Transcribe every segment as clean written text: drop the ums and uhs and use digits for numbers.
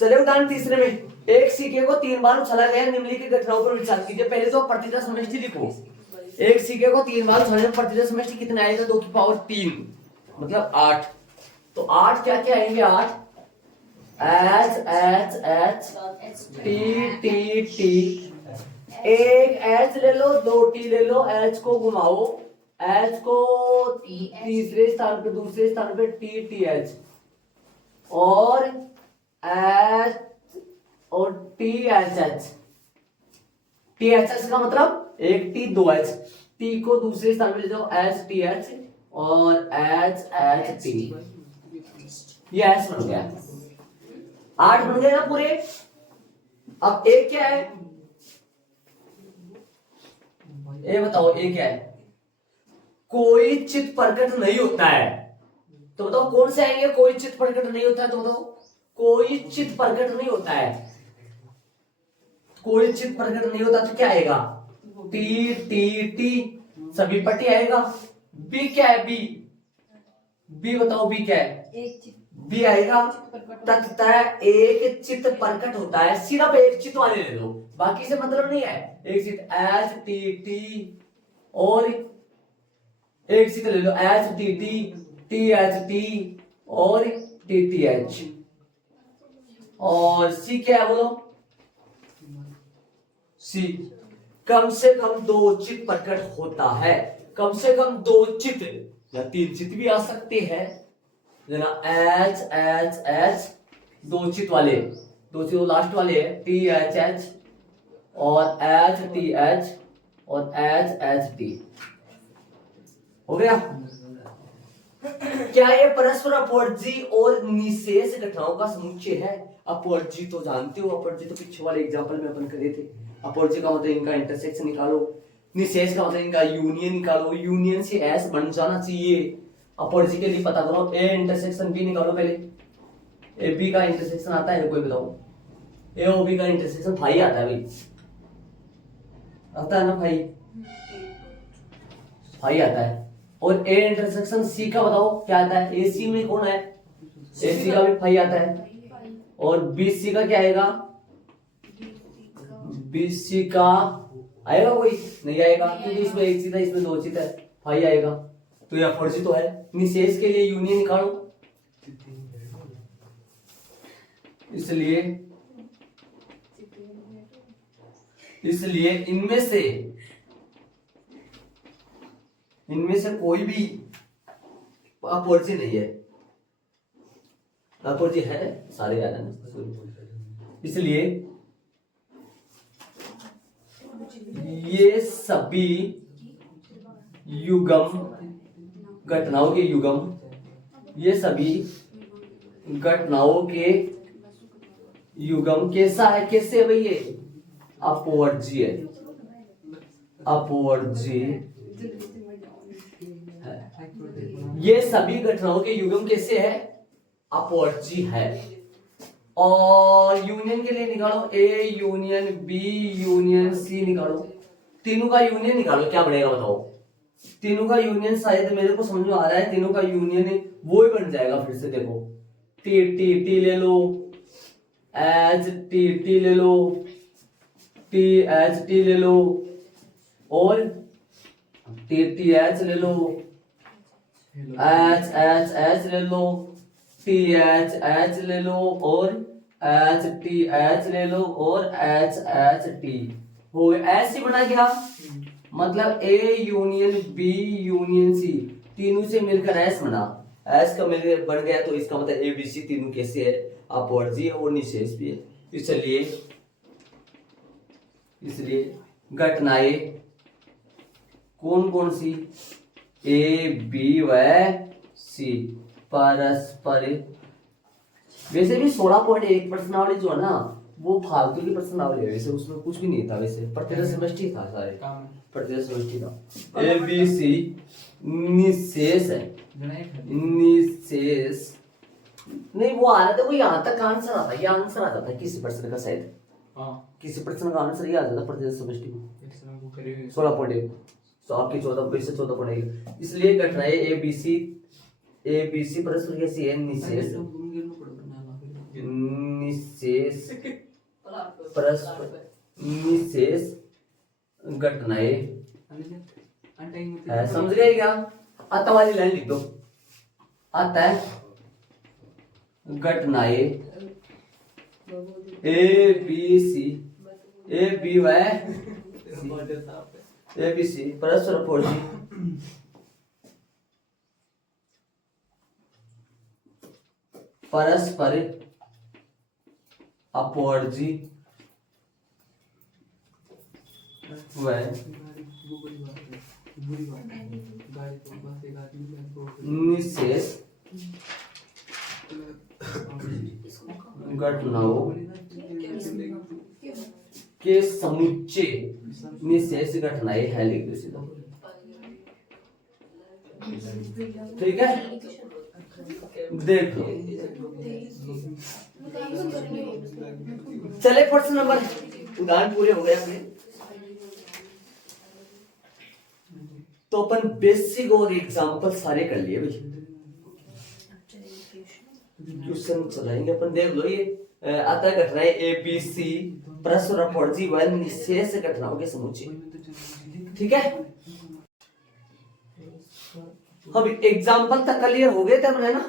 चले उदाहरण तीसरे में, एक सिक्के को 3 बार उछाला गया, निम्नलिखित घटनाओं पर विचार कीजिए। पहले तो प्रतिशत समष्टि लिखो। एक सिक्के को 3 बार उछालने पर प्रतिशत समष्टि कितना आएगा? 2 की पावर 3 मतलब 8। तो 8 क्या क्या आएंगे? 8 H H H T T T, एक एच ले लो, 2 टी ले लो, एच को घुमाओ, एच को तीसरे स्थान पे, दूसरे स्थान पे टी टी एच, और एच और T H H. T H H का मतलब एक टी 2 एच, टी को दूसरे स्थान पे ले जाओ, एच टी एच और एच एच टी, ये एच बन गया। 8 बन गए ना पूरे। अब एक क्या है? ये बताओ एक क्या है? कोई चित्त प्रकट नहीं होता है, तो बताओ कौन से आएंगे? कोई चित्त प्रकट नहीं होता है, तो बताओ कोई चित्त प्रकट नहीं होता है, कोई चित्त प्रकट नहीं होता तो क्या आएगा? टी टी टी, सभी पट्टी आएगा। बी क्या है? बी, बी बताओ बी क्या है? बी आएगा ततः एक चित्त प्रकट होता है। सिर्फ एक चित्त वाले ले लो, बाकी से मतलब नहीं है। एक चित्त एच टी टी और एक चित्त ले लो H T T, T H T और टी टी एच। और सी क्या है बोलो? सी कम से कम 2 चित्त प्रकट होता है। कम से कम 2 चित्त या 3 चित्त भी आ सकते हैं। जरा एच एच एच, 2 चित्त वाले, 2 चित्त लास्ट वाले है, टी एच एच और एच टी एच और एच एच टी। हो गया? क्या ये परस्पर अपवर्जी और निशेष घटनाओं का समुच्चय है? अपवर्जी तो जानते हो, अपवर्जी तो पिछले वाले एग्जांपल में अपन करे थे। अपवर्जी का मतलब इनका इंटरसेक्शन निकालो, निशेष का मतलब इनका यूनियन निकालो, यूनियन से एस बन जाना चाहिए। अपवर्जी के लिए पता करो, ए इंटरसेक्शन बी निकालो पहले। ए बी का इंटरसेक्शन आता है कोई बताओ? ए ओ बी का इंटरसेक्शन फाई आता है भाई, आता है ना फाई? फाई आता है। और ए इंटरसेक्शन सी का बताओ क्या आता है? ए सी में कौन है? ए सी का भी फाई आता है। और बी सी का क्या आएगा? बी सी का आएगा कोई? नहीं आएगा, क्योंकि इसमें एक चीज है, इसमें 2 चीज है, फाई आएगा। तो यह अपवर्जी तो है। निशेष के लिए यूनियन निकालो, इसलिए इसलिए इनमें से कोई भी अपवर्जी नहीं है। अपवर्जी है सारे याद है ना, इसलिए ये सभी युग्म घटनाओं के युग्म, ये सभी घटनाओं के युग्म कैसा है? कैसे है भाई? ये अपवर्जी है, अपवर्जी है। ये सभी घटनाओं के युग्म कैसे है? अपवर्जी है। और यूनियन के लिए निकालो, A union B union C निकालो, तीनों का यूनियन निकालो, क्या बनेगा बताओ? तीनों का यूनियन शायद मेरे को समझ में आ रहा है, तीनों का यूनियन वो ही बन जाएगा। फिर से देखो, टी टी टी ले लो, एच टी टी ले लो, टी एच टी ले लो और टी टी एच ले लो, एच एच एच ले लो, टी एच एच ले लो और एच टी एच ले लो और एच एच टी। हो ऐसे बना क्या? मतलब A union B union C, तीनों से मिलकर एस बना। एस का मिलकर बन गया, तो इसका मतलब ए बी सी तीनों कैसे है? अपवर्जी और निशेष भी है। इसलिए घटनाएं कौन कौन सी? ए बी व सी परस्पर। वैसे भी 16.1 प्रश्नावली जो है ना, वो फालतू की प्रश्नावली है। वैसे उसमें कुछ भी नहीं था, वैसे प्रतिशत समष्टि था, सारे प्रतिशत समष्टि था। ए बी सी निशेष है, निशेष नहीं वो आ रहा था, वो यहाँ तक आंसर आता है, ये आंसर आता था किसी प्रश्न का शायद, किसी प्रश्न का आंसर ये आ जाता प्रतिशत समष्टि में 16.1। तो आपकी 14 से 14.1। इसलिए घटनाएं ए बी सी परस्पर कैसी है? निशेष परस्पर निशेष घटनाएं है। समझ गए क्या? आता वाली लाइन लिख दो। आता है घटनाएं A B C, A B व ए बी सी परस्पर अपोजी परस्पर अपोजी व निशेष घटनाओं के समुच्चय निशेष घटनाएं है, लिख दो सीधा। ठीक है, देखो चले प्रश्न नंबर, उदाहरण पूरे हो गए अपने। तो अपन बेसिक और एग्जाम्पल सारे कर लिए भाई, क्वेश्चन चलाएंगे अपन। देख लो ये आता घटनाएं ए बी सी परस्पर अपोजी व निशेष घटनाओं के समुच्चय। ठीक है, अब एग्जाम्पल तक क्लियर हो गए थे अपने ना।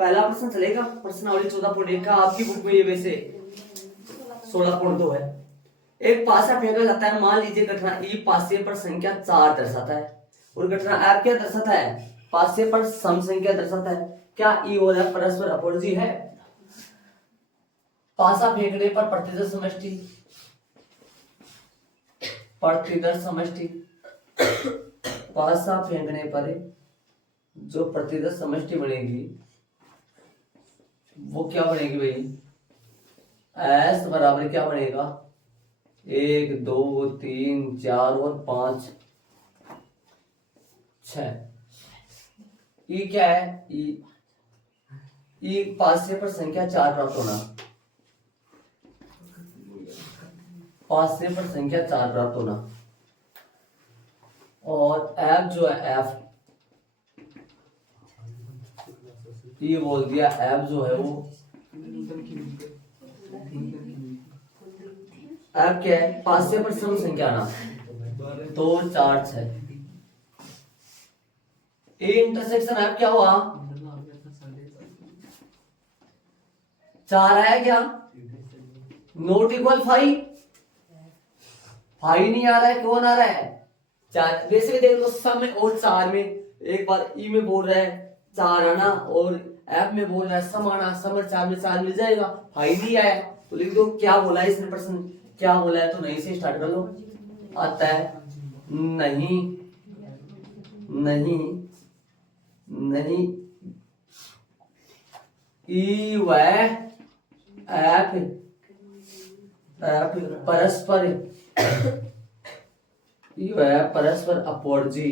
पहला प्रश्न चलेगा प्रश्नावली 14.1 का, आपकी बुक में ये वैसे 16.2 है। एक पासा फेंका जाता है, मान लीजिए घटना ई पासे पर संख्या 4 दर्शाता है और घटना एफ क्या दर्शाता है, पासे पर सम संख्या दर्शाता है। क्या ई और एफ परस्पर अपोजी है? पासा फेंकने पर प्रतिदर्श समष्टि, प्रतिदर्श समष्टि, पासा फेंकने पर जो प्रतिदर्श समष्टि बनेगी वो क्या बनेगी भाई? एस बराबर क्या बनेगा? 1 2 3 4 और 5 6। ई क्या है? ई पासे पर संख्या 4 प्राप्त होना, पासे पर संख्या 4 प्राप्त होना। और एफ जो है, एफ ये बोल दिया, एफ जो है वो एफ क्या है? पासे पर सम संख्या आना, 2 4 6। ए इंटरसेक्शन एफ क्या हुआ? 4 आया क्या? नॉट इक्वल 5, 5 नहीं आ रहा है, कौन आ रहा है? 4। वैसे देख लो सम में और 4 में, एक बार ई में बोल रहा है 4 आना और एफ में बोल रहा है सम आना, सम और 4 में 4 मिल जाएगा, 5 नहीं आया तो लिख दो क्या बोला है इसने प्रश्न, क्या बोला है? तो नहीं से स्टार्ट कर लो। आता है नहीं नहीं नहीं ई व एफ परस्पर ई व परस्पर अपोजी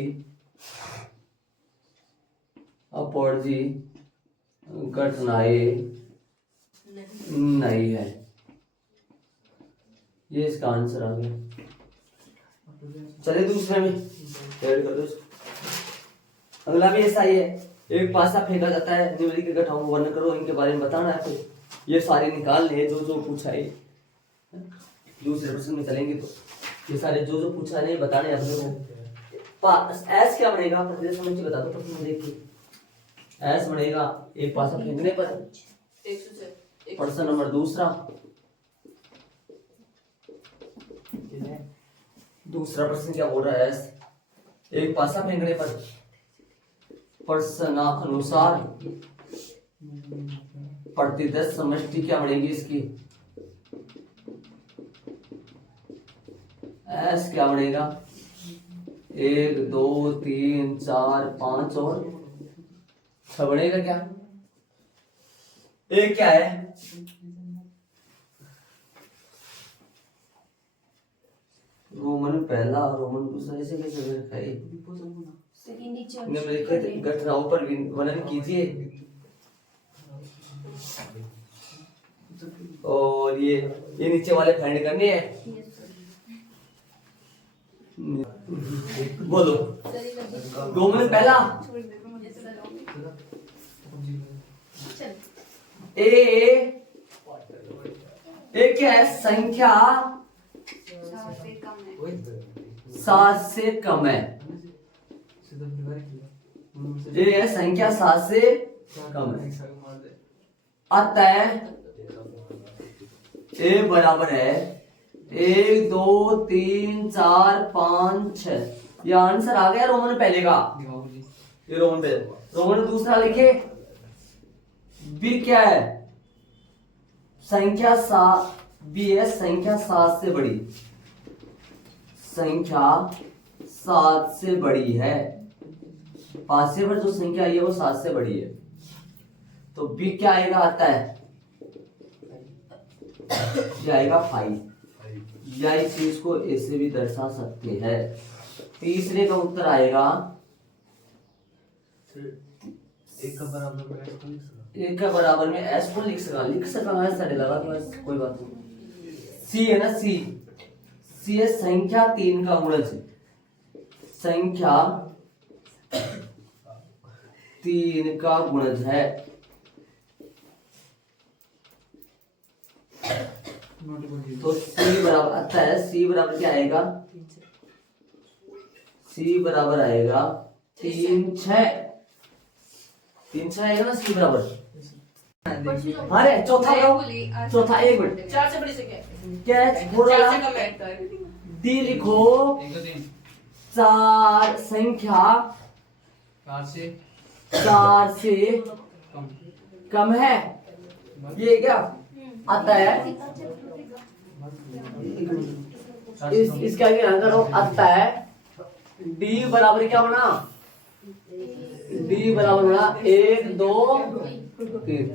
घटनाएं नहीं है। ये इसका आंसर आ गया। चलिए दूसरे में ऐड कर दो। अगला भी ऐसा ही है, एक पासा फेंका जाता है, निम्नलिखित घटनाओं को वर्णन करो, इनके बारे में बताना है। तो ये सारे निकालने हैं जो पूछा है। दूसरे प्रश्न में चलेंगे तो ये सारे जो पूछा है बताने हैं अपने को। एस क्या बनेगा? प्रतिदर्श समष्टि बता दो प्रश्न में देखिए। एस बनेगा एक पासा फेंकने पर। प्रश्न नंबर दूसरा प्रश्न क्या बोल रहा है? एस एक पासा फेंकने पर प्रश्नानुसार प्रतिदर्श समष्टि क्या बनेगी इसकी? एस क्या बनेगा? 1 2 3 4 5 और 6 बनेगा क्या? एक क्या है? रोमन पहला रोमन दूसरा, ऐसे कैसे रखा है? निम्नलिखित घटनाओं पर वर्णन कीजिए। और ये नीचे वाले फाइंड करने हैं। बोलो। रोमन पहला ए एक क्या है, संख्या 7 से कम है। ये है संख्या 7 से कम है। अतः ए बराबर है 1 2 3 4 5 6। ये आंसर आ गया रोमन पहले का। ये रोमन पहले, रोमन दूसरा लिखे। बी क्या है, संख्या 7। बी है संख्या 7 से बड़ी। संख्या 7 से बड़ी है। 5 से पर जो संख्या आई है वो 7 से बड़ी है। तो बी क्या आएगा, आता है ये आएगा 5। या इस चीज को ऐसे भी दर्शा सकते हैं। तीसरे का उत्तर आएगा एक का बराबर में एस को लिख सका है सड़े लगा तो बस कोई बात नहीं। सी है ना, सी है संख्या 3 का गुणज। संख्या 3 का गुणज है। तो सी बराबर आता है, सी बराबर क्या आएगा, सी बराबर आएगा 3 6। 3 6 आएगा ना सी बराबर। अरे चौथा चौथा 1 मिनट, 4 से बड़ी से क्या है, थोड़ा डी लिखो। 4 संख्या 4 से कम है। ये क्या आता है, इसका ध्यान करो। आता है डी बराबर क्या बना, डी बराबर बना 1 2 3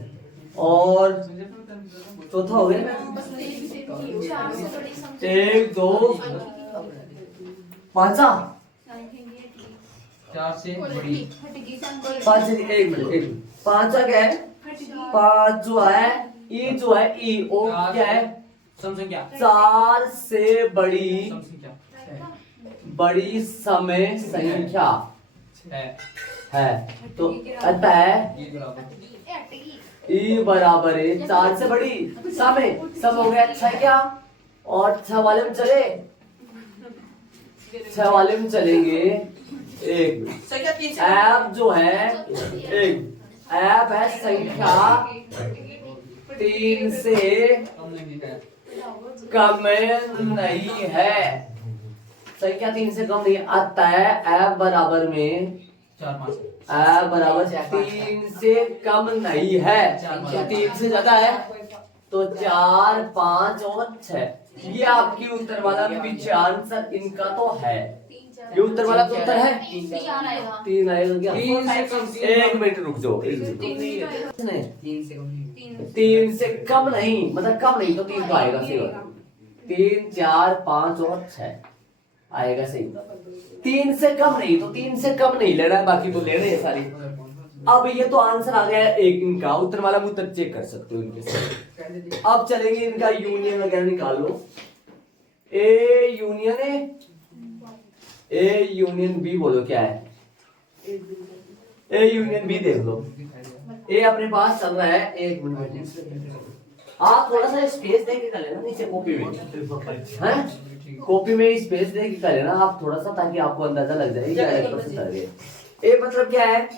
और चौथा हो गया 1 2 5। 4 से बड़ी 5 से 1 मिनट 1 5 क्या है, 5 जो है ई जो है ई ओ क्या है, समसंख्या 4 से बड़ी समसंख्या बड़ी समय संख्या है। तो अतः ये बराबर ई बराबर है 4 से बड़ी समय। सब हो गया 6 क्या, और 6 वाले में चले, 6 वाले में चलेंगे। एक ऐप जो है, एक ऐप है संख्या 3 से कम नहीं है। कम नहीं है। संख्या 3 से कम नहीं आता है। ऐप बराबर में 4 5 ऐप बराबर 3 से कम नहीं है। 3 से ज्यादा है तो 4 5 और 6। ये आपकी उत्तर वाला पीछे आंसर इनका तो है। ये उत्तर वाला तो उत्तर है 3 आएगा क्या, 1 मिनट रुक जाओ। 3 से कम नहीं, मतलब कम नहीं तो 3 तो आएगा सही बात। 3 4 5 और 6 आएगा सही। 3 से कम नहीं तो 3 से कम नहीं लेना है, बाकी तो लेने हैं सारी। अब ये तो आंसर आ गया है एक इनका उत्तर वाला, उत्तर चेक कर सकते हो इनके साथ। अब चलेंगे इनका यूनियन वगैरह निकाल लो। ए यूनियन है, ए यूनियन बी बोलो क्या है, ए यूनियन बी देख लो। ए अपने पास चल रहा है, 1 मिनट आप थोड़ा सा स्पेस दे के कर लेना नीचे कॉपी में, हैं कॉपी में स्पेस दे के कर लेना आप थोड़ा सा, ताकि आपको अंदाजा लग जाए ये अलग परसेंट आ गया। ए मतलब क्या है,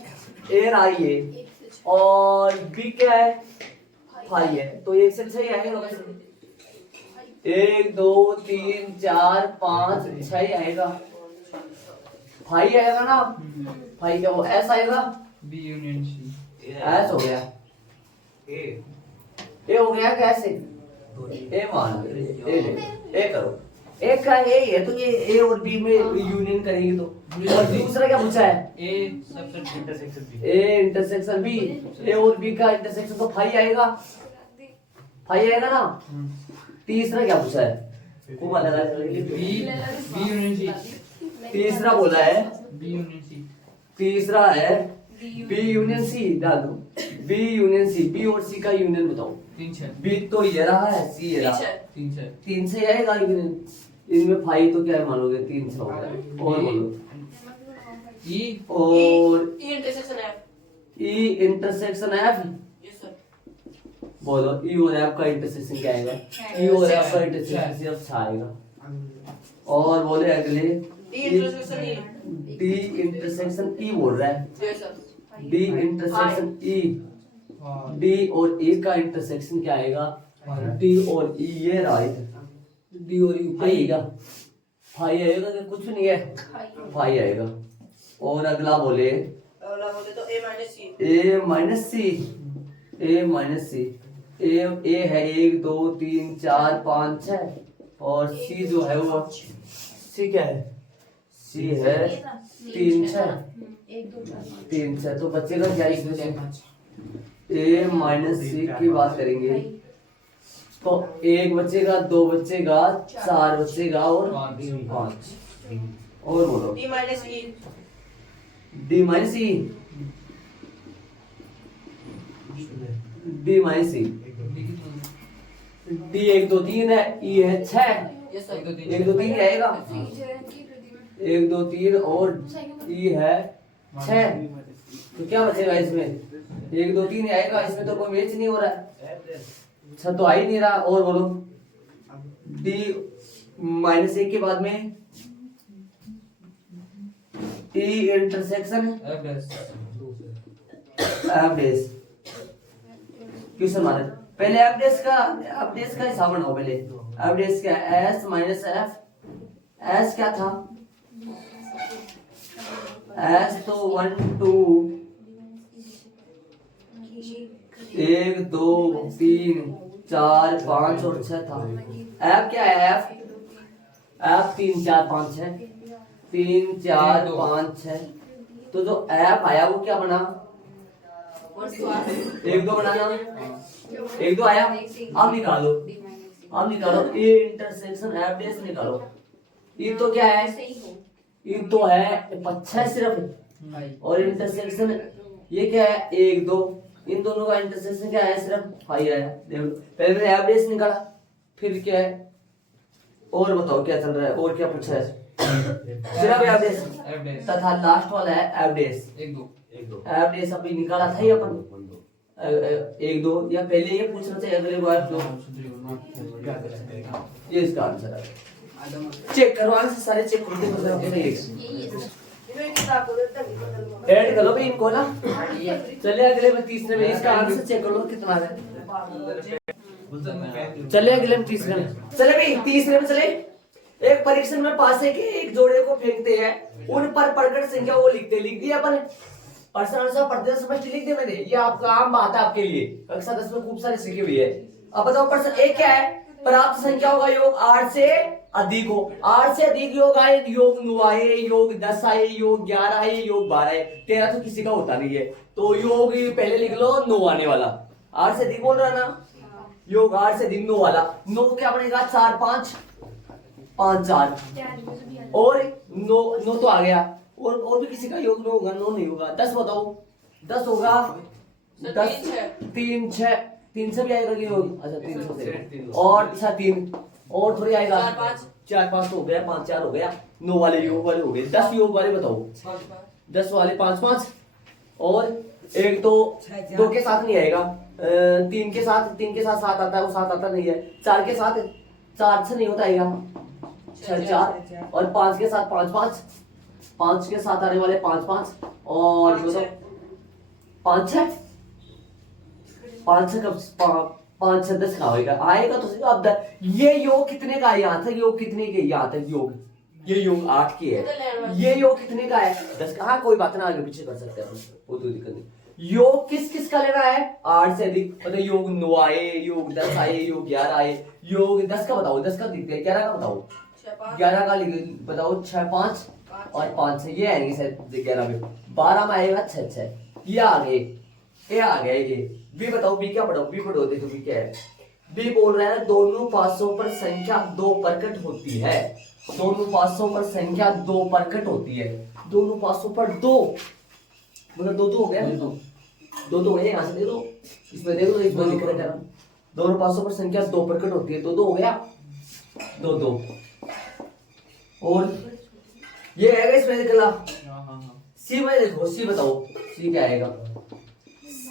ए आई है और बी क्या है, फाई है। तो 1 से 6 आएगा, 1 2 3 4 5 6 आएगा। फाई आएगा ना, फाई क्या वो एस आएगा, बी यूनियन सी एस हो गया। ए हो गया कैसे, ए मान ए करो, एक का ए है तो ये ए और बी में यूनियन करेगी। तो और दूसरा क्या पूछा है, A subset intersection B, A intersection B, A और बी का इंटरसेक्शन तो फाई आएगा, फाई आएगा ना। तीसरा क्या पूछा है, खूब अलग बी यूनियन सी, तीसरा बोला है, बी यूनियन सी, तीसरा है बी यूनियन सी। डाल दो बी यूनियन सी, बी और सी का यूनियन बताओ। 3 6 बी तो ये रहा है, सी ये रहा, 3 6 3 से आएगा यूनियन। इनमें फाई तो क्या है मानोगे, 3 से होगा। और बोलो ई और ई इंटरसेक्शन है, ई इंटरसेक्शन एफ बोलो ई और एफ का इंटरसेक्शन क्या आएगा? ई और एफ का इंटरसेक्शन सिर्फ 6 आएगा। और बोले अगले डी इंटरसेक्शन ई बोल रहा है, डी इंटरसेक्शन ई, डी और ई का इंटरसेक्शन क्या आएगा? डी और ई, ये राइट, डी और ई आएगा, फाई आएगा कि कुछ नहीं है, फाई आएगा। और अगला बोले तो ए माइनस सी, ए माइनस सी, ए माइनस सी, ए है 1 2 3 4 5 6 और सी जो है वो सी क्या है? सी है 3 6 3 6, तो बचेगा क्या इसमें से? ए माइनस सी की बात करेंगे तो 1 बचेगा, 2 बचेगा, 4 बचेगा और 5। और बोलो डी माइनस ई, डी माइनस ई, डी माइनस ई, डी 1 2 3 है, ई है 6, 1 2 3 आएगा, 1 2 3 और ई है 6, तो क्या बचेगा इसमें? 1 2 3 आएगा, इसमें तो कोई मैच नहीं हो रहा है, 6 तो आ ही नहीं रहा। और बोलो डी माइनस 1 के बाद में E intersection F dash, question मारे पहले एफ डैश का हिसाब बनाओ। पहले एफ डैश क्या है? एस माइनस एफ, एस क्या था? एस तो 1 2 1 2 3 4 5 और 6 था। एफ क्या है? एफ 3 4 5 6, 3 4 5 6, तो जो एफ आया वो क्या बना? 1 2 बनाना, 1 2 आया। अब निकालो, अब निकालो ए इंटरसेक्शन एफ डैश निकालो। ये तो क्या है? ये तो है 6 सिर्फ, और इंटरसेक्शन ये क्या है? 1 2, इन दोनों का इंटरसेक्शन क्या है? सिर्फ 5 आया। देख लो पहले मैंने एफ डैश निकाला, फिर क्या है? और बताओ क्या चल रहा है, और क्या पूछा है? सिर्फ एफ डैश तथा लास्ट वाला है एफ डैश, 1 2। एफ डैश अभी निकाला था ये अपन 1 2, या पहले ये पूछना चाहिए अगले बार तो ये इसका आंसर है। चेक करो आंसर, सारे चेक करो, देखो सही है। ऐड कर लो भाई इनको ना। चलिए अगले में तीसरे में इसका आंसर चेक कर लो कितना है। चलिए अगले में तीसरे में, चले भाई तीसरे में चले। एक परीक्षण में पासे के एक जोड़े को फेंकते हैं, उन पर प्रकट संख्या वो लिख दिया अपन, प्रश्न प्रतिशत समष्टि लिख दिया मैंने। ये आपका आम बात है आपके लिए, कक्षा 10 में खूब सारे सीखी हुई है। अब बताओ प्रश्न एक क्या है? प्राप्त संख्याओं का योग 8 से अधिक हो, 8 से अधिक योग आए, योग 9 आए, योग 10 आए, योग 11 आए, योग 12 आए, 13 तो किसी का होता नहीं है, तो योग पहले लिख लो 9 आने वाला। 8 से अधिक बोल रहा ना, योग 8 से अधिक 9 वाला, 9 क्या बनेगा? 4 5 5 4 और 9 तो आ गया, और भी किसी का योग 9 होगा? 9 नहीं होगा। 10 बताओ, 10 होगा, 10 3 6, 3 से भी आएगा कि योग? अच्छा 300 से, और अच्छा 3 और थोड़ी आएगा, 4 5 तो हो गया, 5 4 हो गया, 9 वाले योग वाले हो गए। 10 योग वाले बताओ, 10 वाले 5 5, और एक तो 2 के साथ नहीं आएगा, 3 के साथ 7 आता है, वो 7 आता नहीं है। 4 के साथ 4 से नहीं होता आएगा, 6 4, और 5 के साथ 5 5, 5 के साथ आने वाले 5 5, और 5 6 5 6 कब 5 6 10 का होगा, आएगा तो सही। अब ये योग कितने का है? यहाँ तक योग कितने के? यहाँ तक योग, ये योग 8 की है, ये योग कितने का है? 10 का। हाँ कोई बात ना, आगे पीछे कर सकते हैं, वो तो दिक्कत नहीं। योग किस किस का लेना है? 8 से अधिक, मतलब योग 9 आए, योग 10 आए, योग 11 आए, योग 10 का बताओ, 10 का दिखते हैं, 11 का बताओ, 11 का बताओ, 6 5 और 5 6, ये आएंगे शायद 11 में। 12 में आएगा 6 6, ये आ गए, ये आ गया। ये बी बताओ, बी क्या पढ़ो? बी पढ़ो, देखो बी क्या है। बी बोल रहा है दोनों पासों पर संख्या 2 प्रकट होती है, दोनों पासों पर संख्या 2 प्रकट होती है। दोनों पासों पर 2 मतलब 2 हो गया, 2 है, यहाँ से दे दो, इसमें देख लो, इसमें लिख रहे हैं दोनों पासों पर संख्या 2 प्रकट होती है, 2 हो गया, 2 और ये आएगा इसमें निकला। सी में देखो, सी बताओ, सी क्या आएगा?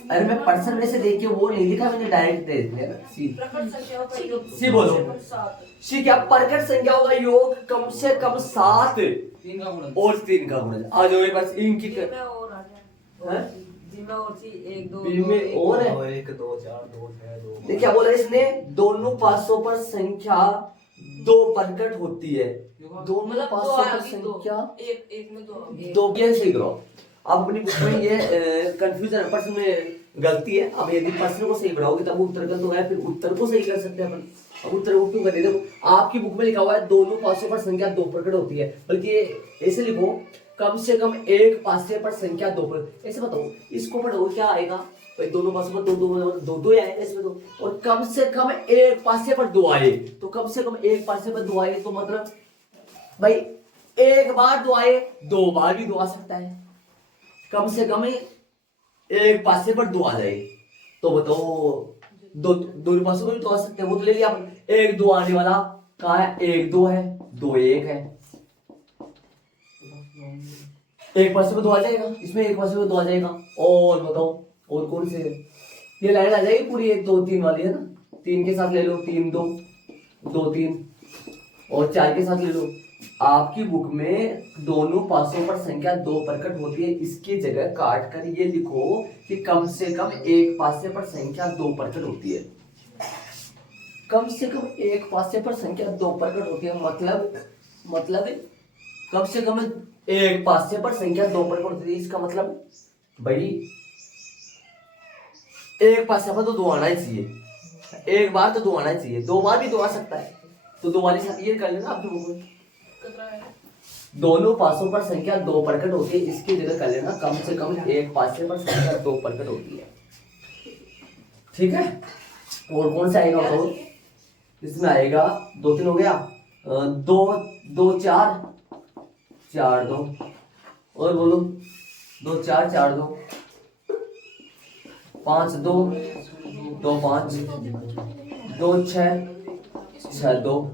अरे मैं पर्सन में से देख के वो नहीं लिखा, मैंने डायरेक्ट दे दिया सी। प्रकट संख्याओं का योग सी बोलो। 7 सी क्या? प्रकट संख्याओं का योग कम से कम 7 3 का गुणज और 3 का गुणज। आ जाओ ये बस इनकी जी में और आ गया हैं? जी में और सी 1 2 बी में और है 1 2 4 2 6 2। ये क्या बोला इसने? दोनों पासों पर संख्या 2 प्रकट होती है। दोनों मतलब दो पासों आ पर गई, दो। संख्या एक में 2 दो के सही करो। अब अपनी बुक में ये कंफ्यूजन प्रश्न में गलती है। अब यदि प्रश्न को सही बनाओगे तब उत्तर गलत होगा, फिर उत्तर को सही कर सकते हैं अपन। अब उत्तर को क्यों करें? देखो आपकी बुक में लिखा हुआ है दोनों पासों पर संख्या 2 प्रकट होती है, बल्कि ऐसे लिखो कम से कम एक पासे पर संख्या 2 प्रकट। ऐसे बताओ, इसको पढ़ो क्या आएगा भाई? दोनों पासों पर 2 2 2 2 आएगा इसमें तो। और कम से कम एक पासे पर 2 आए तो कम से कम एक पासे पर 2 आए तो मतलब भाई एक बार 2 आए, 2 बार भी 2 आ सकता है। कम से कम एक पासे पर 2 आ जाए तो बताओ दोनों पासों पर भी 2 आ सकते हैं। वो तो ले लिया अपन। 1 2 आने वाला कहाँ है? 1 2 है, 2 1 है। एक पासे पर 2 आ जाएगा, इसमें एक पासे पर 2 आ जाएगा। और बताओ और कौन से? ये लाइन आ जाएगी पूरी 1 2 3 वाली है ना। 3 के साथ ले लो 3 2 2 3 और 4 के साथ ले लो। आपकी बुक में दोनों पासों पर संख्या 2 प्रकट होती है, इसकी जगह काट कर ये लिखो कि कम से कम एक पासे पर संख्या 2 प्रकट होती है। कम से कम एक पासे पर संख्या 2 प्रकट होती है, मतलब कम से कम एक पासे पर संख्या 2 प्रकट होती है। इसका मतलब भाई एक पासे पर तो 2 आना ही चाहिए। एक बार तो 2 आना ही चाहिए, 2 बार भी 2 आ सकता है। तो 2 वाली साथ ये कर लेना आपकी बुक में। दोनों पासों पर संख्या 2 प्रकट होती है, इसकी जगह कर लेना कम से कम एक पासे पर संख्या 2 प्रकट होती है। ठीक है। और कौन सा आएगा बताओ? इसमें आएगा 2 3 हो गया, 2 2 4 4 2 और बोलो 2 4 4 2 5 2 2 5 2 6 6 2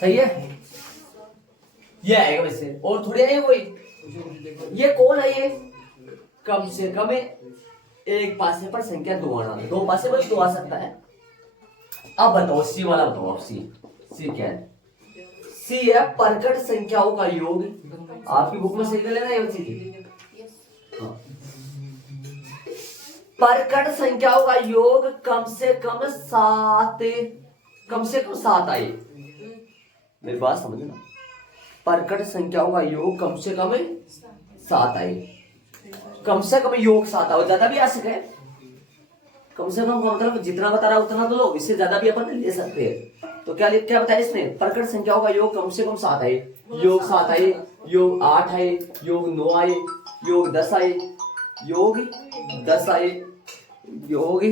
सही है। ये आएगा वैसे। और थोड़ी आएगा कोई? ये कौन है ये? कम से कम एक पासे पर संख्या 2 आना, 2 पासे पर 2 आ सकता है। अब बताओ सी वाला बताओ। अब सी क्या है? सी है प्रकट संख्याओं का योग। आपकी बुक में सही कर लेना ये चीज। हाँ। प्रकट संख्याओं का योग कम से कम 7 आए। मेरी बात समझना। प्रकट संख्याओं का योग कम से कम 7 आए। कम से कम योग 7 आओ, ज्यादा भी आ सके। कम से कम मतलब जितना बता रहा उतना तो लो, इससे ज्यादा भी अपन ले सकते हैं। तो क्या बताया इसने? प्रकट संख्याओं का योग कम से कम 7 आए। योग 7 आए, योग 8 आए, योग 9 आए, योग 10 आए, योग 10 आए, योग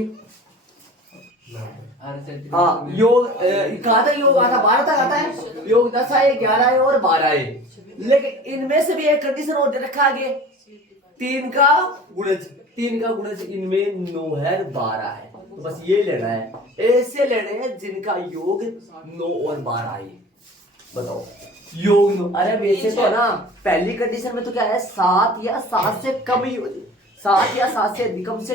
हाँ योग कहा था? योग आता 12 तक आता है। योग 10 आए, 11 आए और 12 आए। लेकिन इनमें से भी एक कंडीशन और दे रखा आगे, 3 का गुणज इनमें 9 है 12 है। तो बस ये लेना है, ऐसे लेने हैं जिनका योग 9 और 12 आए। बताओ योग 9। अरे वैसे तो ना पहली कंडीशन में तो क्या है? 7 या 7 से कम ही, 7 या 7 से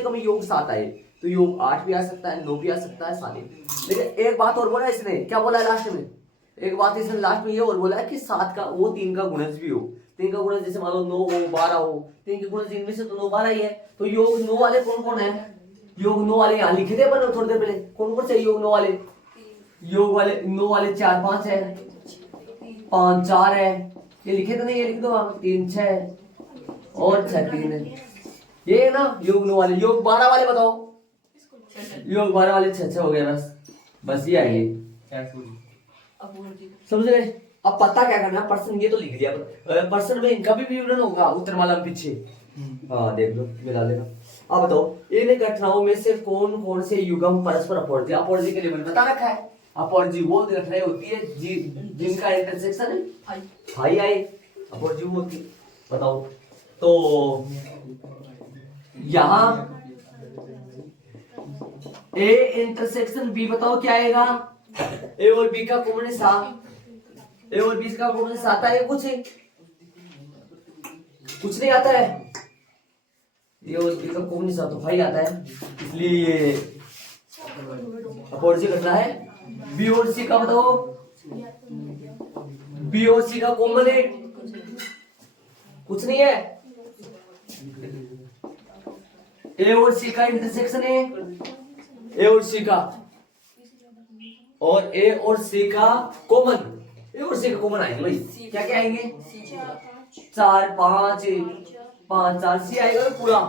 कम योग 7 आए तो योग 8 भी आ सकता है, 9 भी आ सकता है, 7 भी। लेकिन एक बात और बोला इसने, क्या बोला है लास्ट में? एक बात इसने लास्ट में ये और बोला है कि 7 का वो 3 का गुणज भी हो। 3 का गुणज जैसे मान लो 9 हो 12 हो, 3 के गुणज इनमें से तो 9 12 ही है। तो योग 9 वाले कौन कौन है? योग 9 वाले यहाँ लिखे थे अपन थोड़ी देर पहले। कौन कौन से योग 9 वाले? योग वाले 9 वाले 4 5 है, 5 4 है। ये लिखे थे नहीं? ये लिख दो आप। 3 6 और 6 3 है। ये है ना योग 9 वाले। योग 12 वाले बताओ। योग 12 वाले 6 हो गया। बस ये आएंगे। समझ रहे? अब पता क्या करना है? पर्सन ये तो लिख दिया। पर्सन में इनका भी विवरण होगा उत्तरमाला में पीछे। हाँ देख लो, मिला लेना। अब बताओ इन घटनाओं में से कौन कौन से युग्म परस्पर अपोर्जी? अपोर्जी के लिए मैंने बता रखा है। अपोर्जी वो घटनाएं होती है जिनका इंटरसेक्शन हाई आए, अपोर्जी वो होती है। बताओ तो यहाँ ए इंटरसेक्शन बी, बताओ क्या आएगा? ए और बी का कॉमन 7, ए और बी का कॉमन 7 है। कुछ नहीं आता है। ए और बी का कॉमन हिस्सा तो भाई आता है, इसलिए ये अपोजिट घटना है। बी और सी का बताओ, बी और सी का कॉमन है कुछ नहीं है, ए और सी का इंटरसेक्शन है, ए और सी का, और ए और सी का कॉमन, ए और सी का कॉमन आएंगे भाई, क्या क्या आएंगे, 4 5 5 4 सी आएगा पूरा,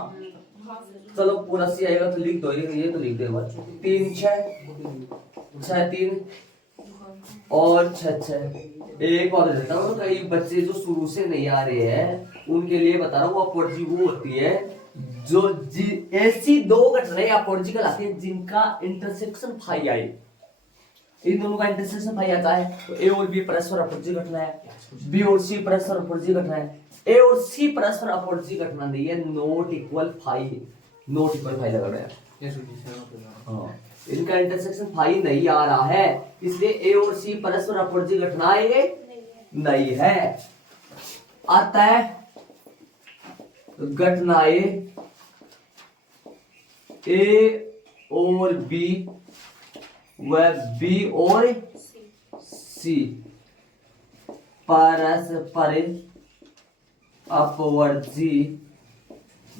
चलो पूरा सी आएगा तो लिख दो, ये तो लिख दो, 3 6 3 और 6 6। एक और देता हूँ, कई बच्चे जो शुरू से नहीं आ रहे हैं उनके लिए बता रहा हूँ, अपोर्जी वो होती है जो ऐसी दो घटनाएं अपोर्जी कहलाती है जिनका इंटरसेक्शन फाई आए, इन दोनों का इंटरसेक्शन फाई आता है, तो ए और बी परस्पर अपोर्जी घटना है, बी और सी परस्पर अपोर्जी घटना है, ए और सी परस्पर अपोर्जी घटना नहीं है, not equal phi, not equal phi लगा रहा है, हाँ इनका इंटरसेक्शन फाई नहीं आ रहा है, इसलिए ए और सी परस्पर अपोर्जी घटनाएं नहीं है। आता है घटनाएं ए और बी व बी और सी परस्पर अपवर्जी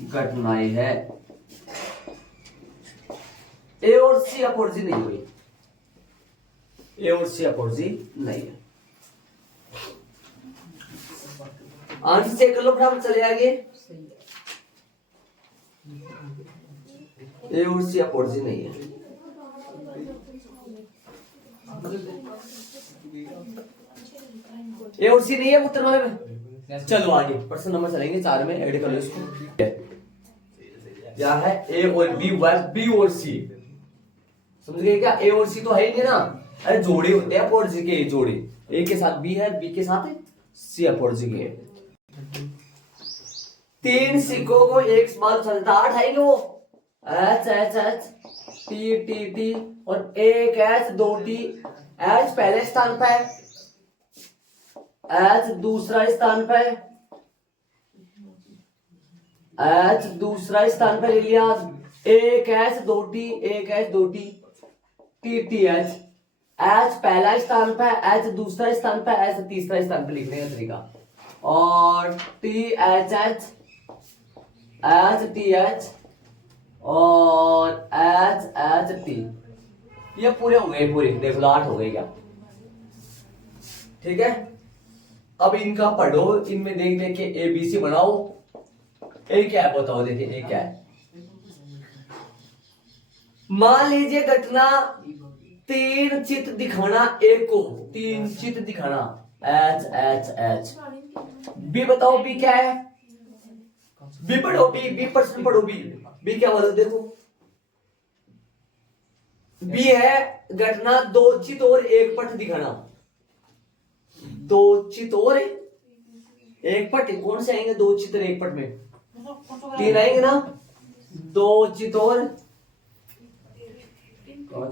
घटनाएं है। ए और सी अपोर्जी नहीं हुई, ए और सी अपोर्जी नहीं है। आंसर चेक कर लो फटाफट, चले आगे। ए और सी अपोर्जी नहीं है। ए और सी नहीं है उत्तर में। चलो आगे प्रश्न नंबर चलेंगे 4 में, ऐड कर लो इसको। क्या है ए और बी व बी और सी, समझ गए क्या? ए और सी तो है ही नहीं ना, अरे जोड़े होते हैं अपोर्जी के, जोड़े, ए के साथ बी है, बी के साथ सी अपोर्जी के। 3 सिक्कों को एक समान चलता 8 आएंगे वो, H H H T T T और एक एच 2 टी, एच पहले स्थान पे, एच दूसरा स्थान पे, एच दूसरा स्थान पे ले लिया, एक एच 2 टी, एक H 2 T, T T H, H पहला स्थान पे, एच दूसरा स्थान पे, एच तीसरा स्थान पे लिखने का तरीका, और T H H, H T H और एच एच टी, ये पूरे हो गए, पूरे देख लो 8 हो गए क्या? ठीक है, अब इनका पढ़ो, इनमें देख देख के ए बी सी बनाओ। ए क्या है बताओ, देखिए ए क्या है। मान लीजिए घटना 3 चित्र दिखाना ए को, 3 चित्र दिखाना, एच एच एच। बी बताओ बी क्या है, बी पढ़ो, बी बी प्रश्न पढ़ो, बी क्या बोलो देखो। बी है घटना 2 चित्र और 1 पट दिखाना, 2 चित्र और 1 पट, कौन से आएंगे 2 चित्र 1 पट में? 3 आएंगे ना, 2 चित्र और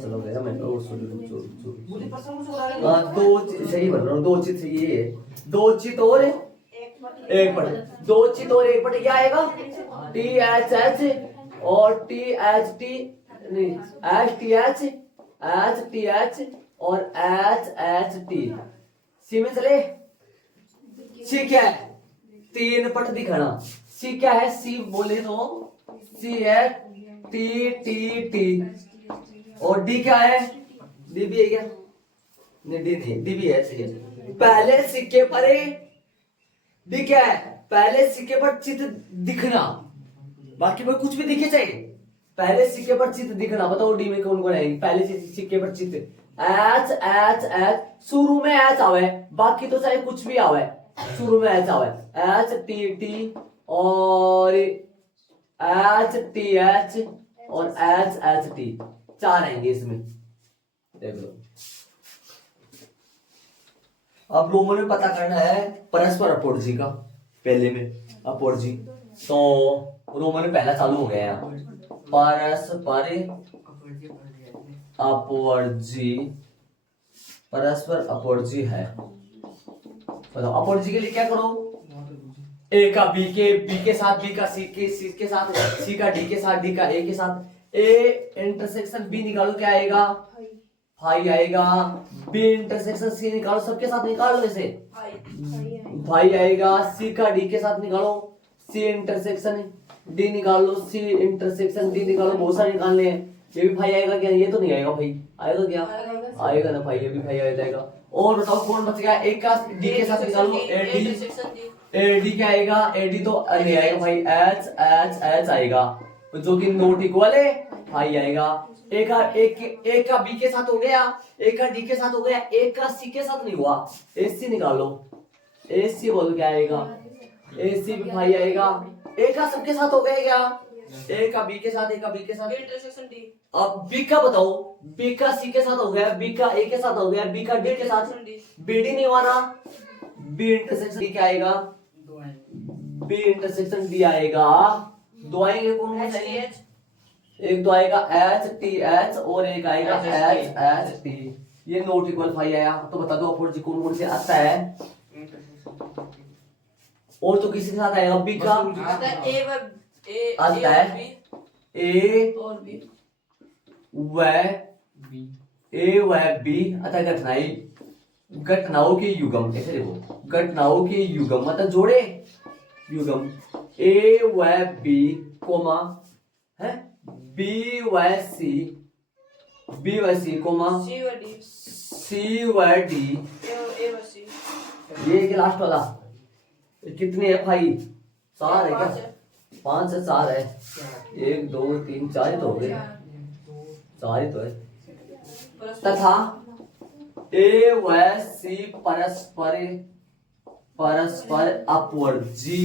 चलो गया मैं तो सही बोल रहा हूँ, 2 चित्र ये है, 2 चित्र और 1 पट, 2 चित्र और 1 पट क्या आएगा? टी एच एच और टी एच टी, नहीं H T H, H T H और एच एच टी। सी में चले, सी क्या है? 3 पट दिखाना। सी क्या है? सी बोले तो सी है टी टी टी, और डी क्या है? डी भी है क्या? नहीं डी नहीं, डी भी है, सही है। पहले सिक्के पर डी क्या है? पहले सिक्के पर चित्र दिखना, बाकी में कुछ भी दिखे चाहिए, पहले सिक्के पर चित्र दिखना। बताओ डी में कौन कौन आएगी? पहले सिक्के पर चित्र, एच एच एच, शुरू में एच आवे, बाकी तो चाहे कुछ भी आवे, शुरू में एच आवे, एच टी टी और एच टी एच और एच एच टी, 4 आएंगे इसमें, देख लो। अब रोमन में पता करना है परस्पर अपोर्जी का, पहले में अपोर्जी, तो रोमन में पहला चालू हो गया है, परस्पर अपोर्जी, परस्पर अपोर्जी है। बताओ अपोर्जी के लिए क्या करो? ए का बी के साथ, बी का सी के साथ, सी का डी के साथ, डी का ए के साथ, ए इंटरसेक्शन बी निकालो, क्या आएगा? फाई आएगा। बी इंटरसेक्शन सी निकालो, सबके साथ निकालो वैसे, फाई आएगा। सी का डी के साथ निकालो, सी इंटरसेक्शन डी निकालो, सी इंटरसेक्शन डी निकालो, बहुत सारे निकालने हैं। ये भी फाई आएगा क्या? ये तो नहीं आएगा भाई, आएगा क्या? आएगा ना भाई, ये भी फाई आ जाएगा। और बताओ कौन बच गया? एक का डी के साथ निकालो, ए डी क्या आएगा? ए डी तो नहीं आएगा भाई, एच एच एच आएगा, जो कि नॉट इक्वल है, फाई आएगा। एक का बी के साथ हो गया, एक का डी के साथ हो गया, एक का सी के साथ नहीं हुआ, ए सी निकालो, ए सी बोलो क्या आएगा? ए सी भी फाई आएगा। एक का सबके साथ हो गया क्या? ए का बी के साथ, ए का बी के साथ, इंटरसेक्शन डी। अब बी का बताओ, बी का सी के साथ हो गया, बी का ए के साथ हो गया, बी का डी के साथ, बी डी नहीं हुआ ना, बी इंटरसेक्शन डी क्या आएगा? बी इंटरसेक्शन डी आएगा। दो आएंगे कौन कौन से? एक तो आएगा एच टी एच और एक आएगा एच एच टी। ये नॉट इक्वल फाई आया। तो बता दो अपोजिट कौन कौन से आता है? और तो किसी के साथ आएगा? बी का आता है ए और बी व बी अतः घटनाओं के युगम, ऐसे देखो, घटनाओं के युगम मतलब जोड़े, युगम ए व बी कोमा है, बी व सी कोमा सी व डी, ये के लास्ट वाला कितने है भाई? 4 है क्या? 5 से 4 है, 1 2 3 4 ही तो हो गए, 4 ही तो है। तथा ए व सी परस्पर अपवर्जी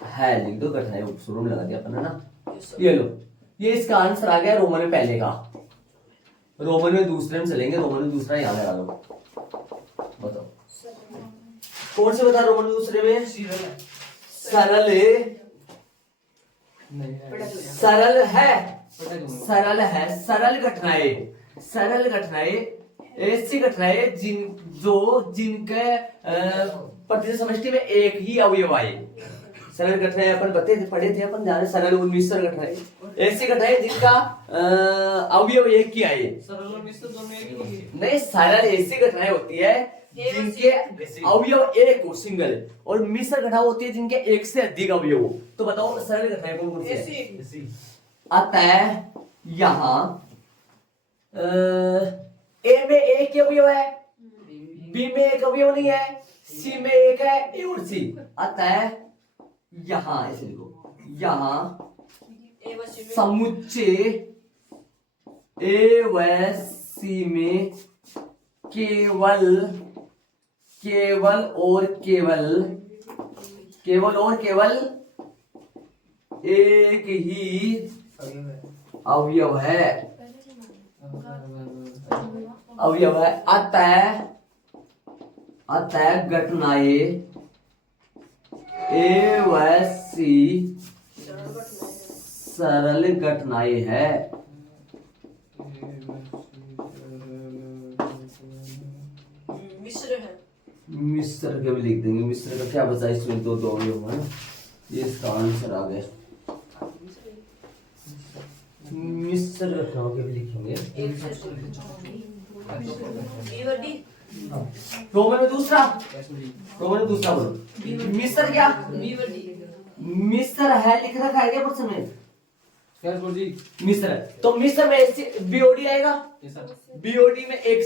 है, लिख दो, घटनाएं शुरू में लगा दिया अपन है ना। ये लो, ये इसका आंसर आ गया रोमन में पहले का, रोमन में दूसरे में चलेंगे, रोमन में दूसरा यहाँ लगा लो। बताओ कौन से बता? रोमन में दूसरे में सरल है, सरल घटनाएं ऐसी घटनाएं जिनके प्रतिशत समष्टि में एक ही अवयव आए। सरल घटनाएं अपन पढ़े थे अपन, जाने सरल और मिश्र घटनाएं, ऐसी घटनाएं जिनका अवयव एक ही आए। सरल और मिश्र दोनों एक ही है। नहीं, सरल ऐसी घटनाएं होती है जिनके अवयव एक हो, सिंगल, और मिश्र घटना होती है जिनके एक से अधिक अवयव हो। तो बताओ सरल घटनाएं कौन कौन सी है? अतः यहाँ ए में एक अवयव है, बी में एक अवयव नहीं है, सी में एक है, ए और सी। अतः यहाँ ऐसे लिखो, यहाँ समुच्चय ए व सी में केवल एक ही अवयव है, अतः घटनाएं ए व सी सरल घटनाएं है। मिश्र के भी लिख देंगे, मिश्र का क्या बचा? इसमें दो अवयव है ना, ये इसका आंसर आ गया। मिश्र घटनाओं के भी लिखेंगे। रोमन में दूसरा बोलो, मिश्र क्या? मिश्र है लिख रखा है क्या प्रश्न में? मिश्र, तो मिश्र में बीओडी आएगा, बीओडी में एक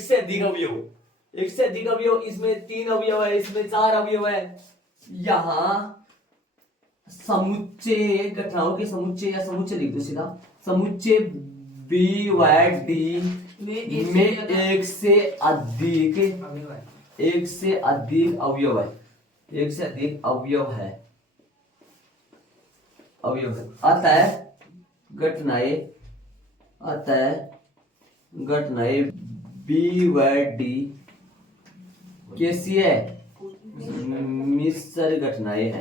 से अधिक अवयव, इसमें 3 अवयव है, इसमें 4 अवयव है। यहाँ समुच्चय घटनाओं के समुच्चय या समुच्चय लिख दो सीधा, समुच्चय बी व डी में एक से अधिक अवयव है, अतः घटनाएं बी व डी कैसी है? मिश्र घटनाएं है।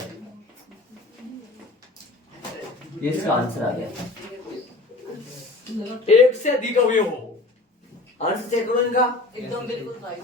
इसका आंसर आ गया, एक से अधिक अवयव हो। आंसर चेक करो इनका, एकदम बिल्कुल राइट।